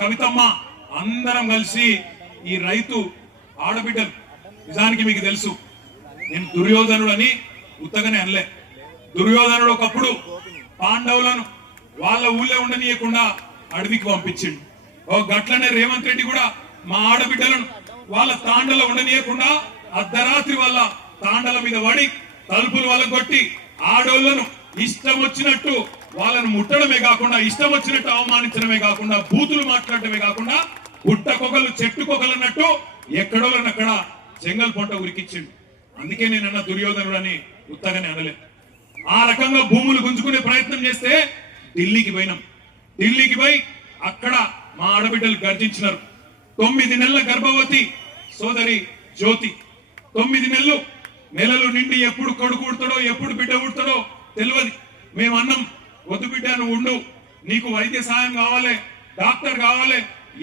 కవితమ్మ అందరం కలిసి ఈ రైతు ఆడబిడ్డలు నిజానికి మీకు తెలుసు నేను దుర్యోధనుడు అని ఉత్తగానే అనలే. దుర్యోధనుడు ఒకప్పుడు పాండవులను వాళ్ళ ఊళ్ళో ఉండనీయకుండా అడవికి పంపించిండు. ఓ గట్లనే రేవంత్ రెడ్డి కూడా మా ఆడబిడ్డలను వాళ్ళ తాండలో ఉండనీయకుండా అర్ధరాత్రి వాళ్ళ తాండల మీద పడి తలుపులు వాళ్ళ కొట్టి ఆడోళ్లను ఇష్టం వచ్చినట్టు వాళ్ళను ముట్టడమే కాకుండా ఇష్టం వచ్చినట్టు అవమానించడమే కాకుండా బూతులు మాట్లాడటమే కాకుండా గుట్టకొకలు చెట్టుకొకలు అన్నట్టు ఎక్కడోళ్ళనక్కడ చెంగల్ పొంట ఉరికిచ్చిండు. అందుకే నేను అన్న దుర్యోధనుడు అని ఉత్తగానే అనలే. ఆ రకంగా భూములు గుంజుకునే ప్రయత్నం చేస్తే ఢిల్లీకి పోయినాం. ఢిల్లీకి పోయి అక్కడ మా ఆడబిడ్డలు గర్జించినారు. 9 నెలల గర్భవతి సోదరి జ్యోతి 9 నెలలు నిండి ఎప్పుడు కొడుకు ఉడతాడో ఎప్పుడు బిడ్డ ఉడతాడో తెలియదు. మేము అన్నం వద్దు బిడ్డ నువ్వు ఉండు, నీకు వైద్య సాయం కావాలి, డాక్టర్ కావాలి,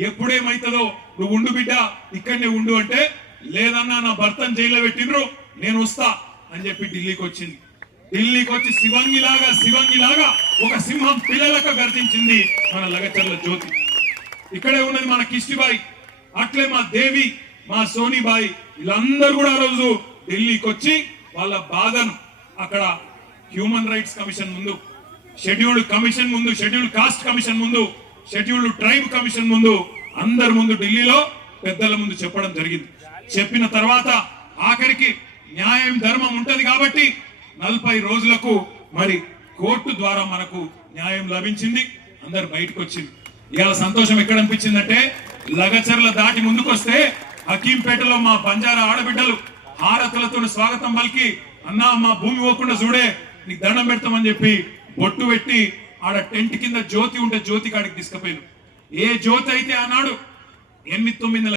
ఎప్పుడేమైతుందో నువ్వు ఉండు బిడ్డ ఇక్కడనే ఉండు అంటే లేదన్నా నా భర్తను జైల్లో పెట్టిండ్రు నేను వస్తా అని చెప్పి ఢిల్లీకి వచ్చింది. ఢిల్లీకి వచ్చి శివంగిలాగా ఒక సింహం పిల్లలకు గర్జించింది మన లగచర్ల జ్యోతి. ఇక్కడే ఉన్నది మన కిష్టిబాయి, అట్లే మా దేవి, మా సోనిబాయి, వీళ్ళందరూ కూడా ఆ రోజు ఢిల్లీకి వచ్చి వాళ్ళ బాధను అక్కడ హ్యూమన్ రైట్స్ కమిషన్ ముందు, షెడ్యూల్డ్ కమిషన్ ముందు, షెడ్యూల్డ్ కాస్ట్ కమిషన్ ముందు, షెడ్యూల్డ్ ట్రైబ్ కమిషన్ ముందు, అందరి ముందు ఢిల్లీలో పెద్దల ముందు చెప్పడం జరిగింది. చెప్పిన తర్వాత ఆఖరికి న్యాయం ధర్మం ఉంటది కాబట్టి 40 రోజులకు మరి కోర్టు ద్వారా మనకు న్యాయం లభించింది. అందరు బయటకు వచ్చింది. ఇవాళ సంతోషం ఎక్కడ అనిపించిందంటే లగచర్ల దాటి ముందుకొస్తే హకీంపేటలో మా బంజారా ఆడబిడ్డలు హారతులతో స్వాగతం పలికి అన్నా మా భూమి పోకుండా చూడే నీకు దండం పెడతామని చెప్పి బొట్టు పెట్టి ఆడ టెంట్ కింద జ్యోతి ఉంటే జ్యోతి కాడికి తీసుకుపోయారు. ఏ జ్యోతి అయితే ఆనాడు 8-9